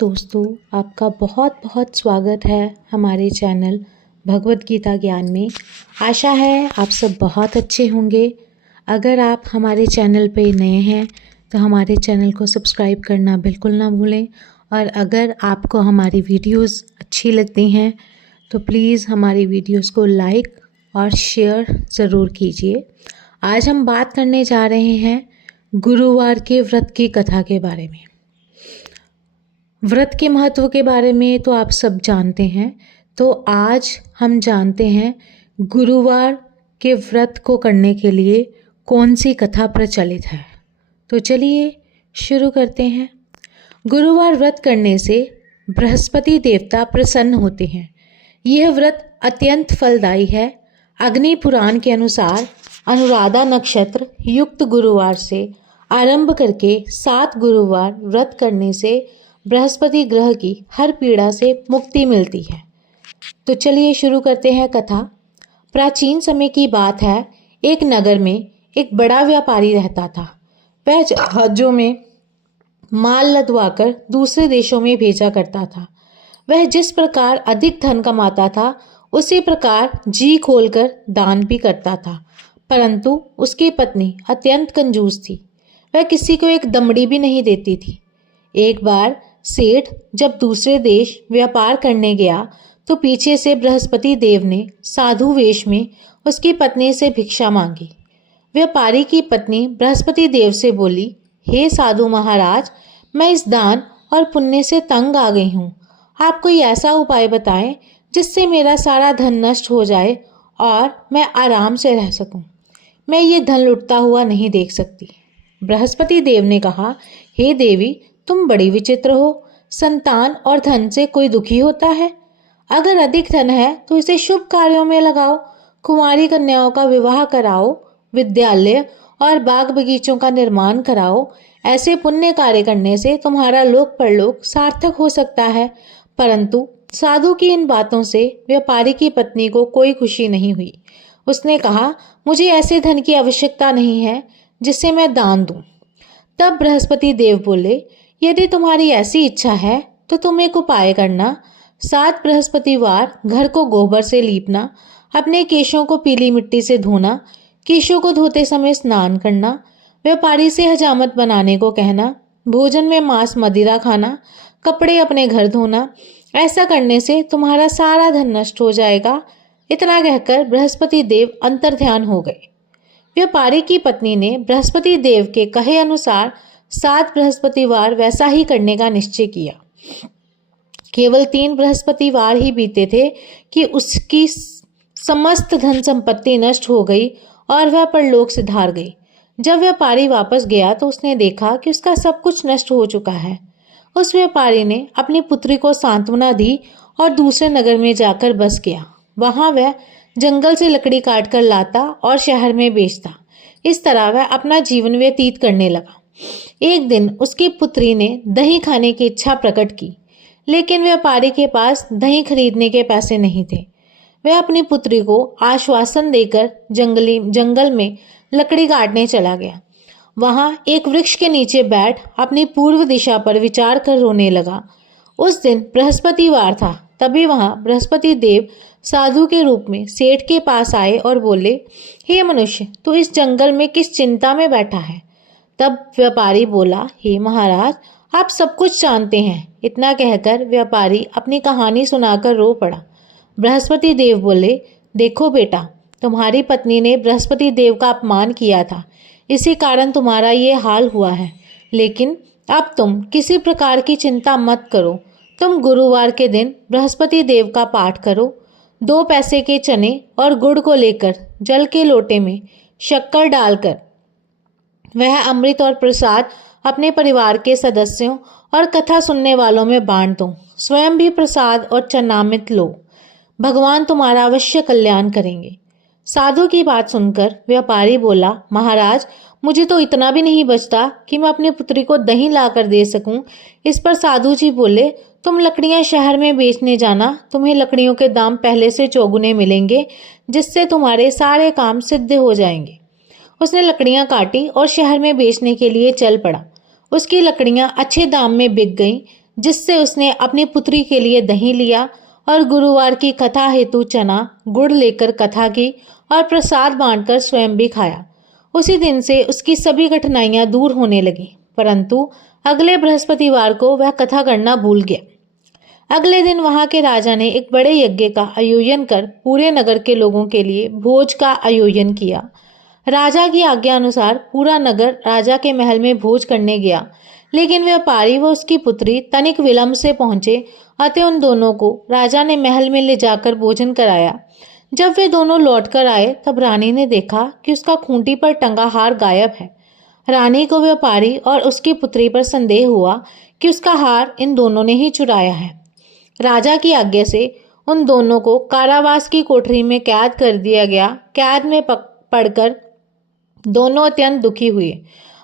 दोस्तों, आपका बहुत बहुत स्वागत है हमारे चैनल भगवत गीता ज्ञान में। आशा है आप सब बहुत अच्छे होंगे। अगर आप हमारे चैनल पे नए हैं तो हमारे चैनल को सब्सक्राइब करना बिल्कुल ना भूलें, और अगर आपको हमारी वीडियोस अच्छी लगती हैं तो प्लीज़ हमारी वीडियोस को लाइक और शेयर ज़रूर कीजिए। आज हम बात करने जा रहे हैं गुरुवार के व्रत की कथा के बारे में। व्रत के महत्व के बारे में तो आप सब जानते हैं, तो आज हम जानते हैं गुरुवार के व्रत को करने के लिए कौन सी कथा प्रचलित है। तो चलिए शुरू करते हैं। गुरुवार व्रत करने से बृहस्पति देवता प्रसन्न होते हैं। यह व्रत अत्यंत फलदायी है। अग्नि पुराण के अनुसार अनुराधा नक्षत्र युक्त गुरुवार से आरंभ करके 7 गुरुवार व्रत करने से बृहस्पति ग्रह की हर पीड़ा से मुक्ति मिलती है। तो चलिए शुरू करते हैं कथा। प्राचीन समय की बात है। एक नगर में एक बड़ा व्यापारी रहता था। वह जहाजों में माल लदवाकर दूसरे देशों में भेजा करता था। वह जिस प्रकार अधिक धन कमाता था उसी प्रकार जी खोलकर दान भी करता था, परंतु उसकी पत्नी अत्यंत कंजूस थी। वह किसी को एक दमड़ी भी नहीं देती थी। एक बार सेठ जब दूसरे देश व्यापार करने गया तो पीछे से बृहस्पति देव ने साधु वेश में उसकी पत्नी से भिक्षा मांगी। व्यापारी की पत्नी बृहस्पति देव से बोली, हे साधु महाराज, मैं इस दान और पुण्य से तंग आ गई हूँ। आप कोई ऐसा उपाय बताएं जिससे मेरा सारा धन नष्ट हो जाए और मैं आराम से रह सकूं। मैं ये धन लुटता हुआ नहीं देख सकती। बृहस्पति देव ने कहा, हे देवी, तुम बड़ी विचित्र हो। संतान और धन से कोई दुखी होता है? अगर अधिक धन है तो इसे शुभ कार्यों में लगाओ। कुंवारी कन्याओं का विवाह कराओ, विद्यालय और बाग बगीचों का निर्माण कराओ। ऐसे पुण्य कार्य करने से तुम्हारा लोक परलोक सार्थक हो सकता है। परंतु साधु की इन बातों से व्यापारी की पत्नी को कोई खुशी नहीं हुई। उसने कहा, मुझे ऐसे धन की आवश्यकता नहीं है जिससे मैं दान दूं। तब बृहस्पति देव बोले, यदि तुम्हारी ऐसी इच्छा है तो तुम एक उपाय करना। 7 बृहस्पतिवार घर को गोबर से लीपना, अपने केशों को पीली मिट्टी से धोना, केशों को धोते समय स्नान करना, व्यापारी से हजामत बनाने को कहना, भोजन में मांस मदिरा खाना, कपड़े अपने घर धोना। ऐसा करने से तुम्हारा सारा धन नष्ट हो जाएगा। इतना कहकर बृहस्पति देव अंतर्ध्यान हो गए। व्यापारी की पत्नी ने बृहस्पति देव के कहे अनुसार 7 बृहस्पतिवार वैसा ही करने का निश्चय किया। केवल 3 बृहस्पतिवार ही बीते थे कि उसकी समस्त धन संपत्ति नष्ट हो गई और वह परलोक सिधार गई। जब व्यापारी वापस गया तो उसने देखा कि उसका सब कुछ नष्ट हो चुका है। उस व्यापारी ने अपनी पुत्री को सांत्वना दी और दूसरे नगर में जाकर बस गया। वहां वह जंगल से लकड़ी काट कर लाता और शहर में बेचता। इस तरह वह अपना जीवन व्यतीत करने लगा। एक दिन उसकी पुत्री ने दही खाने की इच्छा प्रकट की, लेकिन व्यापारी के पास दही खरीदने के पैसे नहीं थे। वह अपनी पुत्री को आश्वासन देकर जंगल में लकड़ी काटने चला गया। वहां एक वृक्ष के नीचे बैठ अपनी पूर्व दिशा पर विचार कर रोने लगा। उस दिन बृहस्पतिवार था। तभी वहां बृहस्पति देव साधु के रूप में सेठ के पास आए और बोले, हे मनुष्य, तू इस जंगल में किस चिंता में बैठा है? तब व्यापारी बोला, हे महाराज, आप सब कुछ जानते हैं। इतना कहकर व्यापारी अपनी कहानी सुनाकर रो पड़ा। बृहस्पति देव बोले, देखो बेटा, तुम्हारी पत्नी ने बृहस्पति देव का अपमान किया था, इसी कारण तुम्हारा ये हाल हुआ है। लेकिन अब तुम किसी प्रकार की चिंता मत करो। तुम गुरुवार के दिन बृहस्पति देव का पाठ करो। 2 पैसे के चने और गुड़ को लेकर जल के लोटे में शक्कर डालकर वह अमृत और प्रसाद अपने परिवार के सदस्यों और कथा सुनने वालों में बांट दो। स्वयं भी प्रसाद और चन्नामृत लो। भगवान तुम्हारा अवश्य कल्याण करेंगे। साधु की बात सुनकर व्यापारी बोला, महाराज, मुझे तो इतना भी नहीं बचता कि मैं अपनी पुत्री को दही लाकर दे सकूं। इस पर साधु जी बोले, तुम लकड़ियां शहर में बेचने जाना। तुम्हें लकड़ियों के दाम पहले से चौगुने मिलेंगे, जिससे तुम्हारे सारे काम सिद्ध हो जाएंगे। उसने लकड़ियां काटी और शहर में बेचने के लिए चल पड़ा। उसकी लकड़ियां अच्छे दाम में बिक गईं। जिससे उसने अपनी पुत्री के लिए दही लिया और गुरुवार की कथा हेतु चना गुड़ लेकर कथा की और प्रसाद बांटकर स्वयं भी खाया। उसी दिन से उसकी सभी कठिनाइयां दूर होने लगी, परंतु अगले बृहस्पतिवार को वह कथा करना भूल गया। अगले दिन वहां के राजा ने एक बड़े यज्ञ का आयोजन कर पूरे नगर के लोगों के लिए भोज का आयोजन किया। राजा की आज्ञा अनुसार पूरा नगर राजा के महल में भोज करने गया, लेकिन व्यापारी व उसकी पुत्री तनिक विलंब से पहुंचे, अतः उन दोनों को राजा ने महल में ले जाकर भोजन कराया। जब वे दोनों लौटकर आए तब रानी ने देखा कि उसका खूंटी पर टंगा हार गायब है। रानी को व्यापारी और उसकी पुत्री पर संदेह हुआ कि उसका हार इन दोनों ने ही चुराया है। राजा की आज्ञा से उन दोनों को कारावास की कोठरी में कैद कर दिया गया। कैद में पड़कर दोनों अत्यंत दुखी हुए।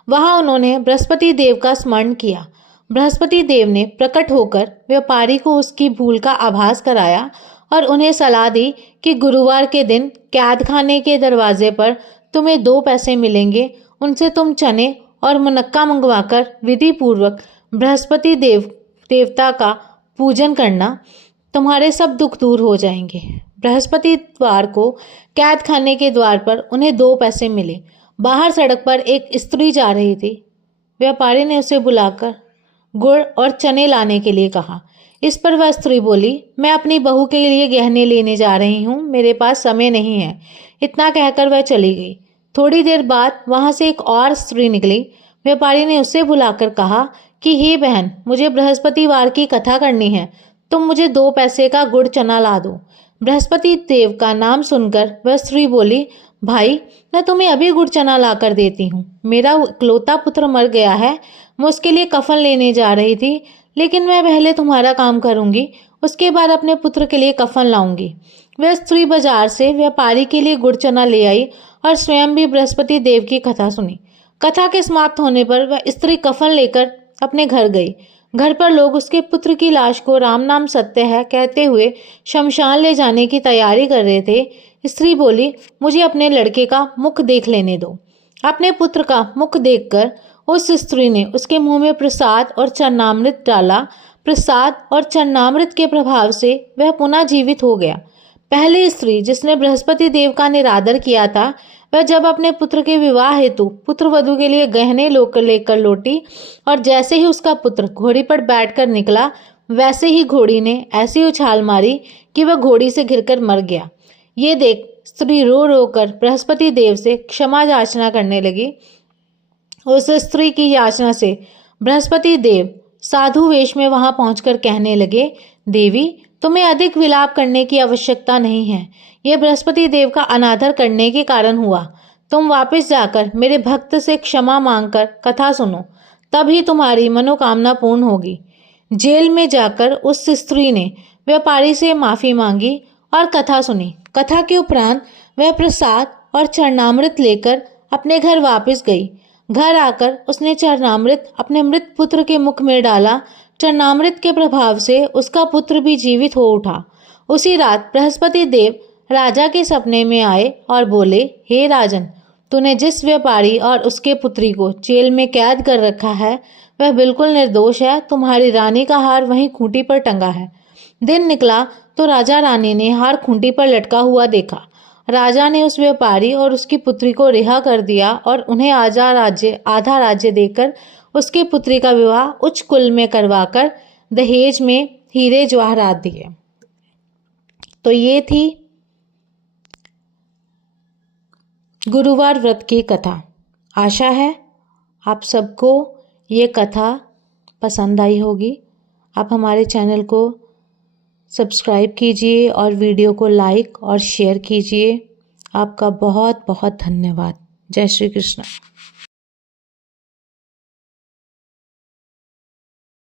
वहां उन्होंने बृहस्पति देव का स्मरण किया। बृहस्पति देव ने प्रकट होकर व्यापारी को उसकी भूल का आभास कराया और उन्हें सलाह दी कि गुरुवार के दिन कैद खाने के दरवाजे पर तुम्हें 2 पैसे मिलेंगे, उनसे तुम चने और मुनक्का मंगवाकर विधि पूर्वक बृहस्पति देवता का पूजन करना, तुम्हारे सब दुख दूर हो जाएंगे। बृहस्पतिवार को कैद खाने के द्वार पर उन्हें 2 पैसे मिले। बाहर सड़क पर एक स्त्री जा रही थी। व्यापारी ने उसे बुलाकर गुड़ और चने लाने के लिए कहा। इस पर वह स्त्री बोली, मैं अपनी बहू के लिए गहने लेने जा रही हूँ, मेरे पास समय नहीं है। इतना कहकर वह चली गई। थोड़ी देर बाद वहां से एक और स्त्री निकली। व्यापारी ने उसे बुलाकर कहा कि हे बहन, मुझे बृहस्पतिवार की कथा करनी है, तुम मुझे 2 पैसे का गुड़ चना ला दो। बृहस्पति देव का नाम सुनकर वह स्त्री बोली, भाई मैं तुम्हें अभी गुड़ चना ला कर देती हूँ। मेरा इकलौता पुत्र मर गया है, मैं उसके लिए कफन लेने जा रही थी, लेकिन मैं पहले तुम्हारा काम करूंगी, उसके बाद अपने पुत्र के लिए कफन लाऊंगी। वह स्त्री बाजार से व्यापारी के लिए गुड़ चना ले आई और स्वयं भी बृहस्पति देव की कथा सुनी। कथा के समाप्त होने पर वह स्त्री कफन लेकर अपने घर गई। घर पर लोग उसके पुत्र की लाश को राम नाम सत्य है कहते हुए शमशान ले जाने की तैयारी कर रहे थे। स्त्री बोली, मुझे अपने लड़के का मुख देख लेने दो। अपने पुत्र का मुख देखकर उस स्त्री ने उसके मुंह में प्रसाद और चरणामृत डाला। प्रसाद और चरणामृत के प्रभाव से वह पुनः जीवित हो गया। पहली स्त्री जिसने बृहस्पति देव का निरादर किया था, वह जब अपने पुत्र के विवाह हेतु पुत्र वधू के लिए गहने लेकर लौटी और जैसे ही उसका पुत्र घोड़ी पर बैठकर निकला, वैसे ही घोड़ी ने ऐसी उछाल मारी कि वह घोड़ी से गिरकर मर गया। ये देख स्त्री रो रो कर बृहस्पति देव से क्षमा याचना करने लगी। उस स्त्री की याचना से बृहस्पति देव साधु वेश में वहां पहुंचकर कहने लगे, देवी तुम्हें अधिक विलाप करने की आवश्यकता नहीं है, यह बृहस्पति देव का अनादर करने के कारण हुआ। तुम वापस जाकर मेरे भक्त से क्षमा मांगकर कथा सुनो, तभी तुम्हारी मनोकामना पूर्ण होगी। जेल में जाकर उस स्त्री ने व्यापारी से माफी मांगी और कथा सुनी। कथा के उपरांत वह प्रसाद और चरणामृत लेकर अपने घर वापस गई। घर आकर उसने चरणामृत अपने मृत पुत्र के मुख में डाला। चरणामृत के प्रभाव से उसका पुत्र भी जीवित हो उठा। उसी रात बृहस्पति देव राजा के सपने में आए और बोले, हे राजन, तूने जिस व्यापारी और उसके पुत्री को जेल में कैद कर रखा है वह बिल्कुल निर्दोष है। तुम्हारी रानी का हार वहीं खूंटी पर टंगा है। दिन निकला तो राजा रानी ने हार खूंटी पर लटका हुआ देखा। राजा ने उस व्यापारी और उसकी पुत्री को रिहा कर दिया और उन्हें आधा राज्य देकर उसकी पुत्री का विवाह उच्च कुल में करवाकर दहेज में हीरे जवाहरात दिए। तो ये थी गुरुवार व्रत की कथा। आशा है आप सबको ये कथा पसंद आई होगी। आप हमारे चैनल को सब्सक्राइब कीजिए और वीडियो को लाइक और शेयर कीजिए। आपका बहुत बहुत धन्यवाद। जय श्री कृष्ण।